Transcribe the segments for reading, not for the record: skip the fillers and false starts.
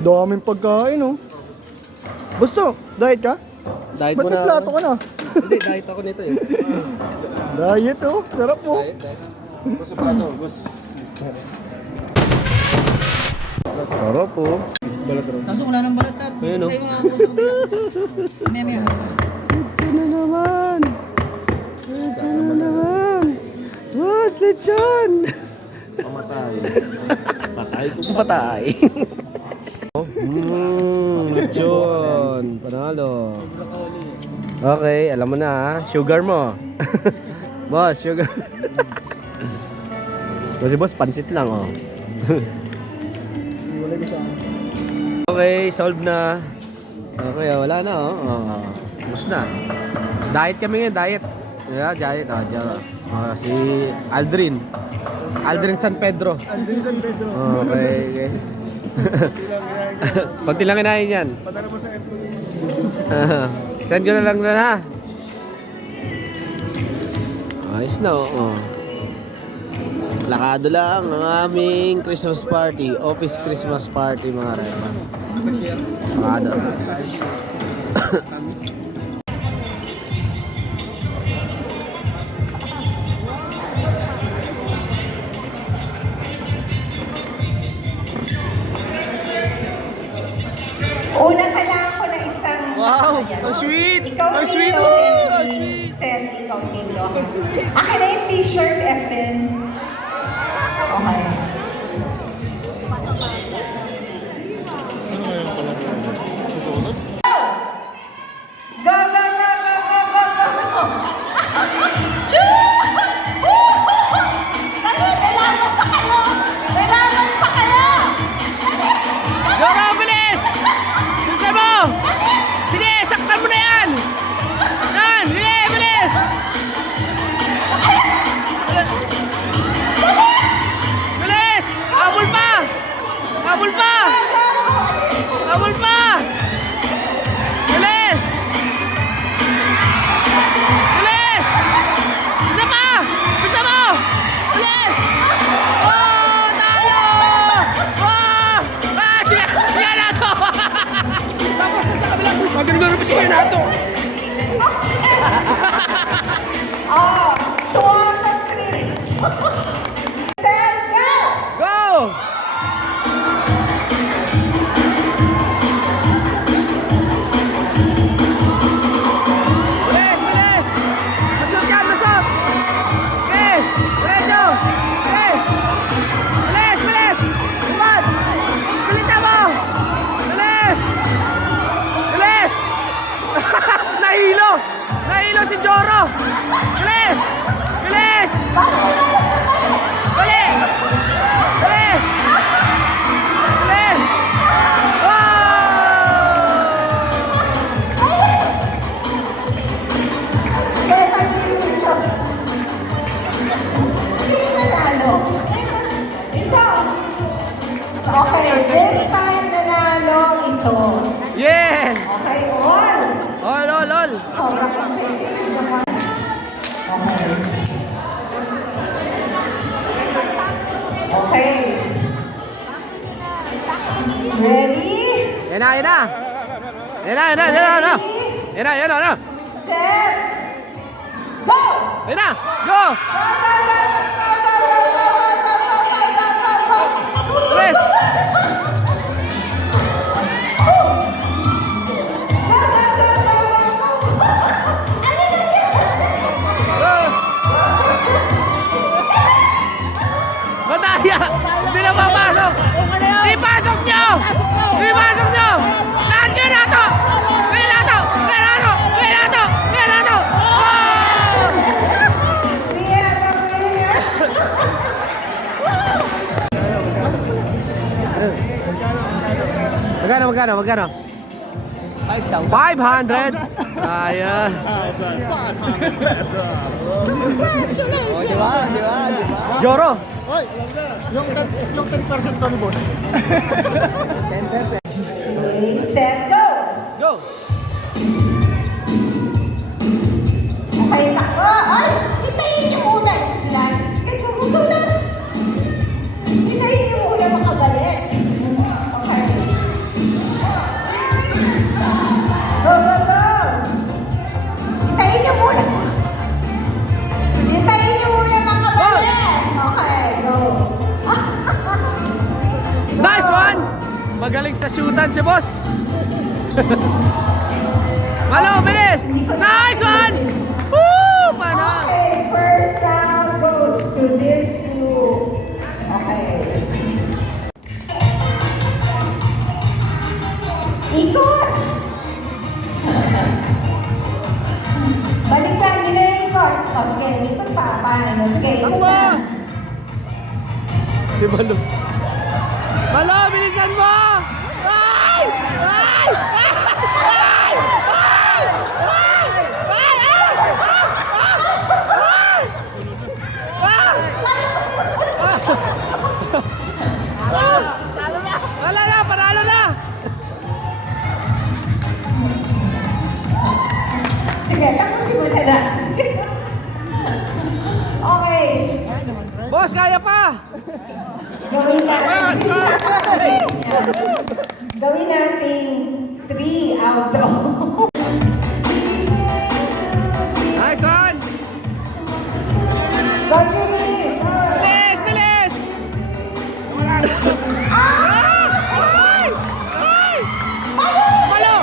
Daming pagkain, oh. Gusto, diet ka? Diet Ba't mo may na. plato ka na? Hindi, diet ako nito eh. Diet, oh. Sarap, oh. Gusto plato, gusto. Sarap, oh. Kaso wala nang balatat. Dito Ayun, oh. tayo makakusap bila. Meme. Lechon na naman. Lechon na naman. Boss, lechon. Pamatay. Patay ko. Patay. Lechon. Panalo. Okay, alam mo na ha. Sugar mo. Boss, sugar. Kasi boss, pansit lang oh. Okay, solved na. Okay, wala na oh. Tapos na. Diet kami ngayon, diet. Yeah, diet. Si Aldrin. Aldrin San Pedro. Andun San Pedro. Okay. Konti lang kinain yan. Padala mo sa FB. Send ko na lang na ha. Ayos na oh. Lakado lang ang aming Christmas party. Office Christmas party mga repa. Lakado. Una, kailangan ko na isang... Wow! Ayan. Ang sweet! Ikaw Ang dito, sweet! Oh! Ang sweet! Send, ikaw dito. Akin na yung t-shirt, Efren. Okay. Go, go, go, go, go, go, go! Dali, kailangan pa kayo! Kailangan pa kayo! Go, go, bilis! Bilisan mo! Sige, saktan mo na yan! Yan! Sige, bilis! Bilis! Habol pa! Habol pa! Habol pa! Bilis! Bilis! Bisa pa! Bisa mo! Bilis! Oh! Talo! Oh! Ah! Sige! Sige na to! Tapos na sa kabilang... Maganda pa sige na to! Oh, 2 out of 3. Set, go! Go! Bilis! Bilis! Masok yan! Masok! Okay! Diretso! Okay! Bilis! Bilis! Umat! Bilisan mo! Bilis! Bilis! Nahilo! Nahilo si Joro! Bilis! Bilis! Bilis! Bilis! Bilis! Okay, pag-ibig ko. Sino nanalo? Ito. Okay, this time nanalo ito. Yeah! Okay, all. Oh, lol, lol! Sobrang pag-ibig naman. Okay. Okay. Ready? Yan na, yan na! Yan na, yan na, yan na! Yan na, yan na, yan na! Set. Go! Yan na! Go! Bilis! Go! Mataya! Hindi na papasok! Ipasok nyo! Ipasok nyo! Lahat kayo na to! Kayo na to! Kayo na to! Kayo na to! Kayo na to! Oh! We have a winner. Magkano? 5,000. 500! Ayan. Oh, di ba? Joro! Oy, yung 10% ko ni boss. 10%. Okay, set, go! Go! Okay, takbo! Ay! Hintayin niyo muna sila. Eh, gumugaw na. Hintayin niyo muna makabalik. Okay. Magaling sa shootan si boss. Malo, bilis! Nice one! Woo! Mana? Okay, first round goes to this group. Okay. Ikot! Balik lang, yun na yung ikot. O, sige, ikot pa. Paano? Sige, ikot Takbo! na. Si Malo. Malo, bilisan mo! Ay! Ay! Ay! Ay! Ay! Ay! Wala na, panalo na! Sige, tapusin mo na lang. Okay. Boss, kaya pa! Gawin natin. Gawin natin 3 outro. Nice one! Go, Jimmy! Bilis! Bilis! Ay! Ay! Ay! Malo!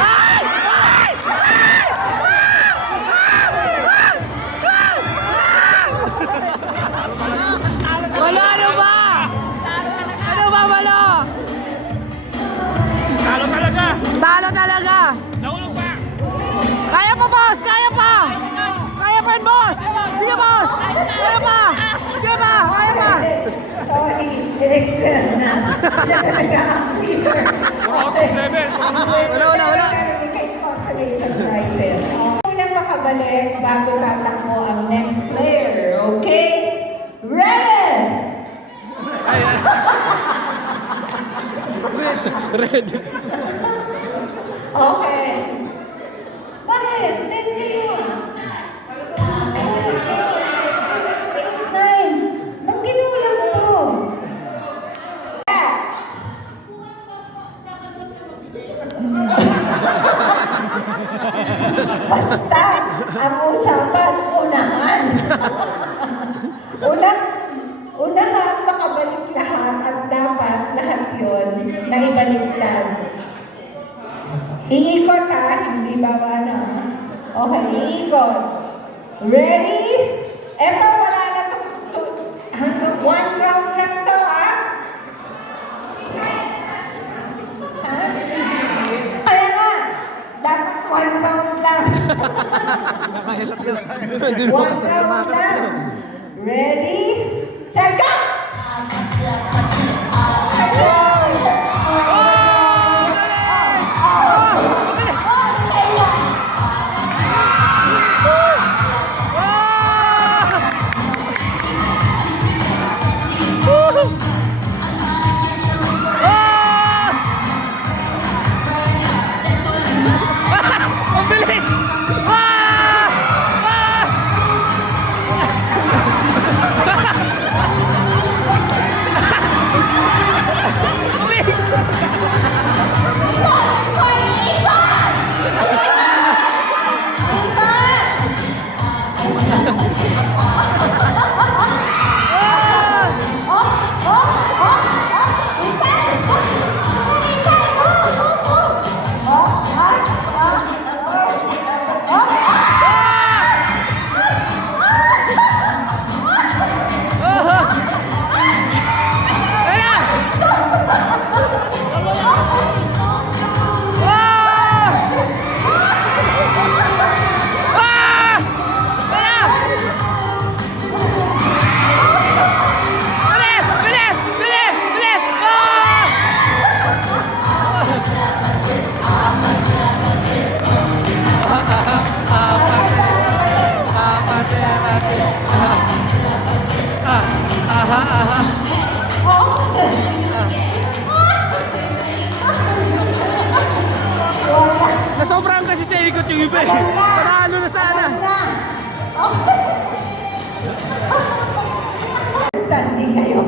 Ay! Ay! Malo, ano ba? Ano ba, Malo? Talo talaga! Talo talaga! Naulog pa! Kaya pa, boss! Kaya pa! Kaya pa, boss! Sige, boss! Kaya pa! Sige pa! Kaya pa! Sorry, excel na. Sila talaga ang winner. Wala. Kay consolation prizes. Unang makabalik bago tatakbo ang next player. Okay? Ready! Red. Okay. Bakit? Then kayo ah. 8, 9. Ba't ginulang to? Basta, ang usapan, unahan. Unahan, makabalik lahat at dapat lahat yun na ibaliktad. Iikot ha, hindi bawa Okay, iikot. Ready? Eto, wala na to. Hanggang 1 round lang to ha. Ha? Kaya nga, dapat 1 round lang. 1 round lang. Ready? Set, go! Ang bilis! Nasobrahan kasi sa ikot yung iba eh. Panalo na sana. Standing kayo.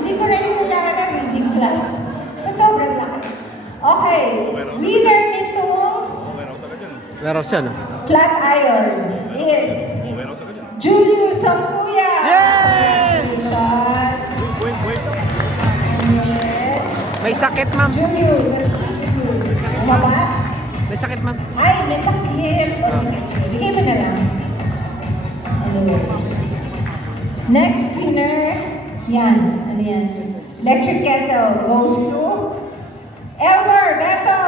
Hindi ko rin wala na reading class. Sa sobrang laki. Okay, winner nitong Meron siya, no? flat iron is Julius Sampuya. Yay! Congratulations. May sakit, ma'am. Julius. Bumaba? May sakit, ma'am. Ay, may sakit. O, sige. Bigay mo na lang. Ano? Next winner. Yan. Ano yan? Electric kettle goes to Elmer Beto.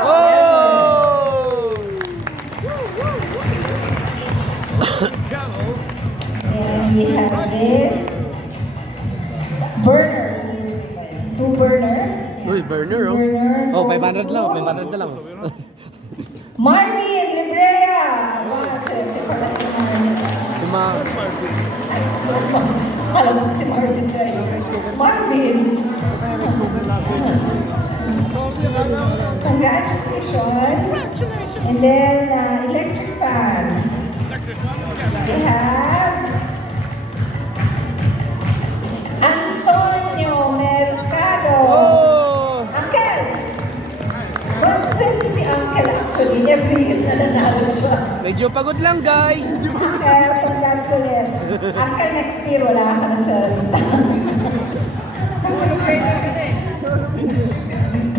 And we have this burner. 2 burner. Uy, burner, oh. Burner Oh, goes 500 lang, to 500 na lang. Marvin Librea. Wow, swerte pala si Marvin. Suma... Alam mo si Marvin tayo. Marvin! Congratulations! And then, electric fan. We have Antonio Mercado. Oh! Uncle! Saan si Uncle actually? Every year na nanalo siya. Medyo pagod lang, guys. Uncle, congrats ulit. Uncle, next year wala ka na sa listahan.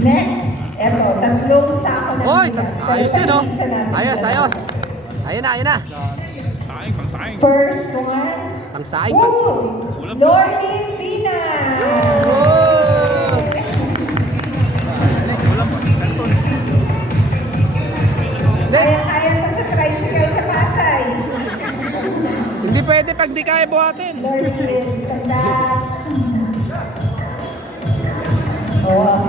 Next, eto, 3 sako ng Hoy, bigas. ayos yun, oh. Isa natin. Ayos, ayos. Ayun na, ayun na. First one. Pang saing, pang saing. Woo! Lorlin Pina! Oh! Kaya-kaya pa sa tricycle sa Pasay. Hindi pwede pag di kaya buhatin. Lorlin, congrats. Oh,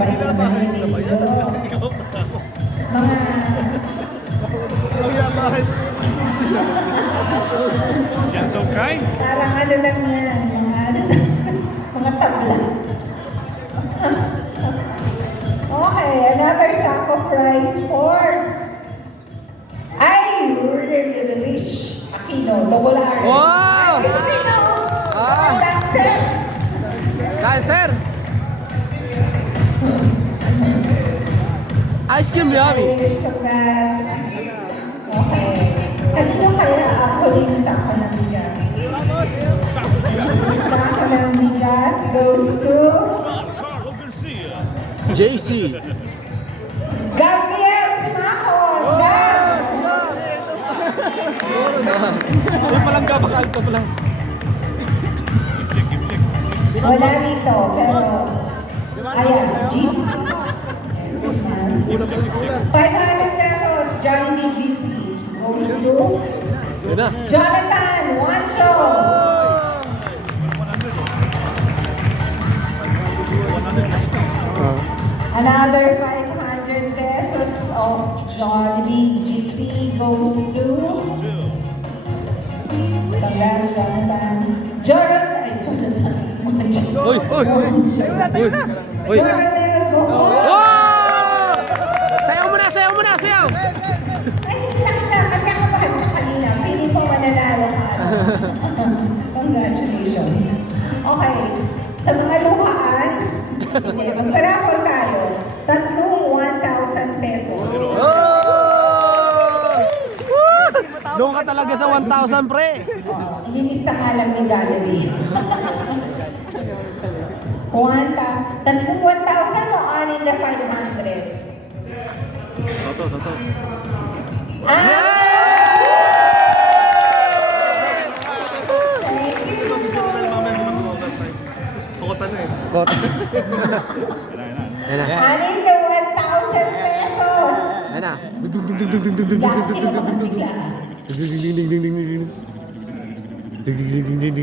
bait naman yun dito. Mga... Parang ano lang yan, mga tabla. Okay, another sack of rice for Rich Aquino, the Wolares. Wow! Rich Aquino! Ah! Dancer! Dancer! Ice cream yummy. Rich, congrats. Okay. Kanino kaya ako yung sako ng bigas? Sako ng bigas goes to JC. Gabriel Simacon! Gab! Ito palang gabakal, ito palang. Wala rito, pero... Ayan, GC. 500 pesos, Johnny GC. Goes to Yun na. Jonathan Wancho. Another 500 pesos of Johnny GC goes to... Congrats, Jonathan. Jonathan. Uy, uy, uy. Tayo na. Uy. Jonathan, go. Wow! Sayaw mo na, sayaw mo na, sayaw! Ay, lang, kasi ako bahal ka kanina. Pili ko mananalo ka. Congratulations. Okay, sa mga luhaan, hindi, magpa-raffle tayo. 1,000 pesos. Oh! Doon ka talaga sa 1,000, pre. Ilinista nga lang ni Gallery. 1,000 o anin na 500? Toto. Ah! Thank you. Kokota na eh. Kota. Ayan na. Anin na 1,000 pesos. Ayan na. Laki na naman bigla.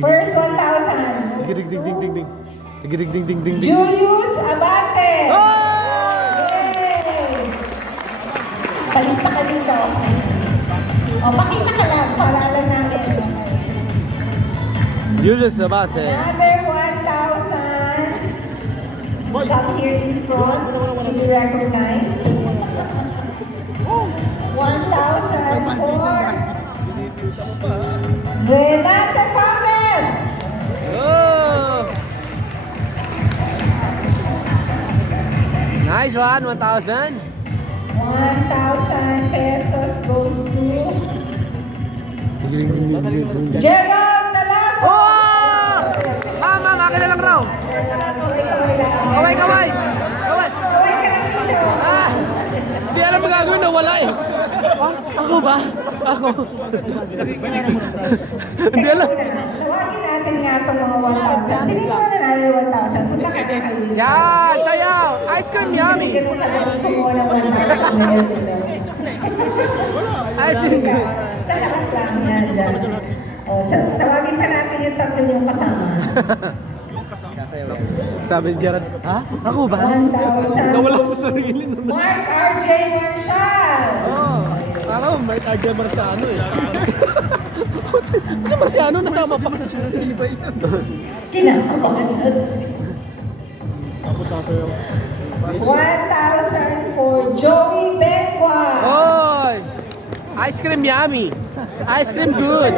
First 1,000. Julius Abante. Yay! Palista ka dito. O, pakita ka lang para alam natin. Julius Abante. Another 1,000. Stop here in front to be recognized. 1,000 for Renata Gomez. Oh! Nice one, 1,000. 1,000 pesos goes to Gerald Talapo. Oh! Ma'am, akin na lang raw. Kaway, kaway. Ako. Hindi Teka alam. muna lang. Tawagin natin nga itong mga 1,000. Sino yung mga nanalo yung 1,000? Punta ka na kayo. Yan! Sayaw! Ice cream yummy! Sige, punta ka dito mo ng 1,000 na yun. Ice cream good. Sa lahat lang yan dyan. O, tawagin pa natin yung tatlo yung kasama. Sabi ni Gerard, ha? Ako ba? 1,000. Nawala ko sa sarili. Mark RJ Marshall. Oo. Akala mo, may Adja Marciano eh. Adja Marciano, nasama pa. Kinakabahan na siya. 1,000 for Joey Becqua. Oy! Ice cream yummy. Ice cream good.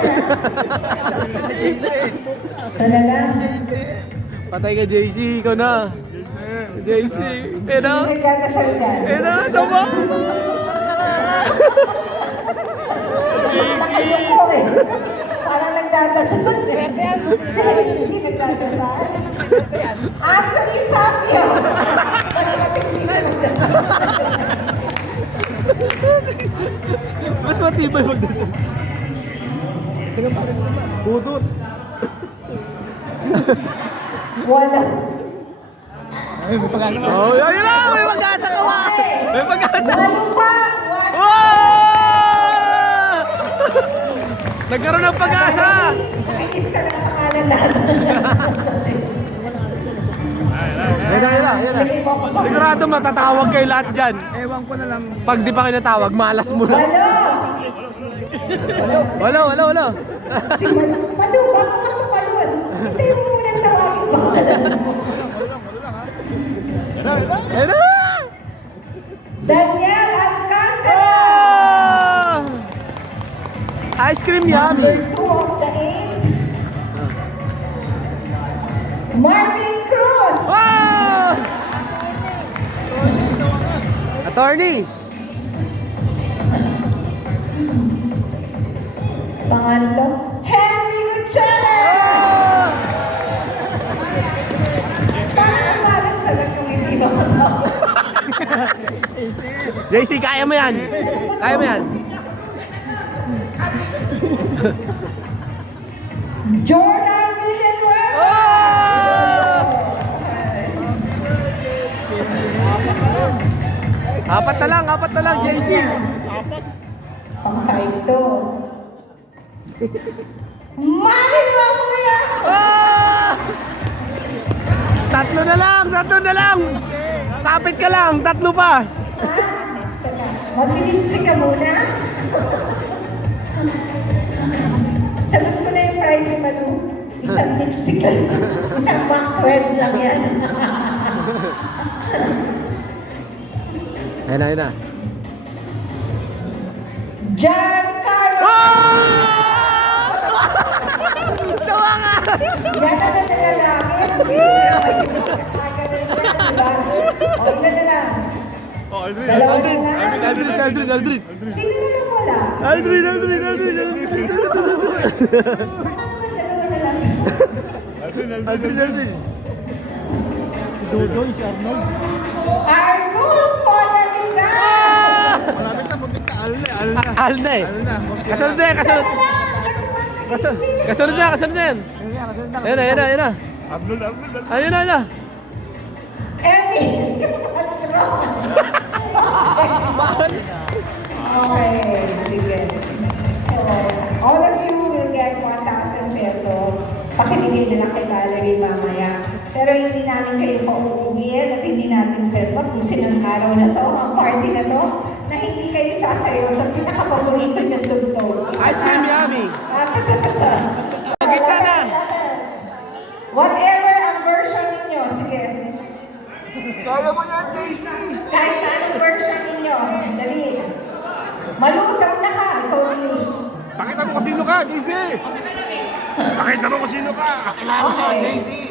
Sana lang. Patay ka, JC. Ikaw na. JC. Eh na. Sino nagkakasal dyan? Eh na. Ito ba? Ayoko eh. Parang nagdadasal. Sila hindi nagdadasal. Anthony Sapio. Mas matindi siya nagdasal. Mas matibay magdasal. Teka, bakit naman? Budot. Wala. Oh, ayun na! May mag-asa ka ba? May mag-asa! Walo pa. Wow! Nagkaroon ng pag-asa! Nakikis ka ng pangalan lahat. Ayun na. Sige mo ako sa... Sigurado matatawag kayo lahat dyan. Ewan ko na lang. Pag di pa kayo natawag, malas mo na. Wala. Si Manu, bago ka tumalun. Hindi mo muna tawagin pangalan mo. Ayun na! Daniel Alcantara. Oh! Ice cream yummy! Number 2 of the 8. Marvin Cruz. Wow! Attorney! Pangatlo, Henry Gutierrez. Oh! Parang malas sa lang kung hindi makatawag. JC, kaya mo yan! Kaya mo yan! Jordan Villanueva. Oh! Apat na lang, JC! Pang-5 Manny Mamuya. Oh! Tatlo na lang! Kapit ka lang, tatlo pa! Mag-lipstick ka muna. Sagot ko na yung price ni Manu. Isang lipstick lang. Isang back red lang yan. Ayun na. Giancarlo. Oh! Sa wakas! Yan na lang na lalaki. O, ilan na lang? Dalawa na lang. Aldrin! Sino na lang wala? Aldrin! Dalawa na lang. Aldrin! Dodoy si Arnold. Arnold Ponavina. Malapit na, mabit na. Al na eh. Kasunod na yan, kasunod na yan. Ayun na. Ayun na. Emmy. Okay, sige. So, all of you will get 1,000 pesos. Pakibigay na lang kay Valerie mamaya. Pero hindi namin kayo pauuwiin at hindi natin pwede pusin ang araw na to, ang party na to, na hindi kayo sasayaw sa pinakapaborito niyong tugtog. Ice cream yummy! Gitna na! Whatever ang version ninyo, sige. Kaya mo yan, JC! Kahit anong version ninyo, dali. Malusap na ka, ikaw news. Pakita mo kung sino ka, JC! Pakita mo kung sino ka! Kakilala ko, Okay. JC!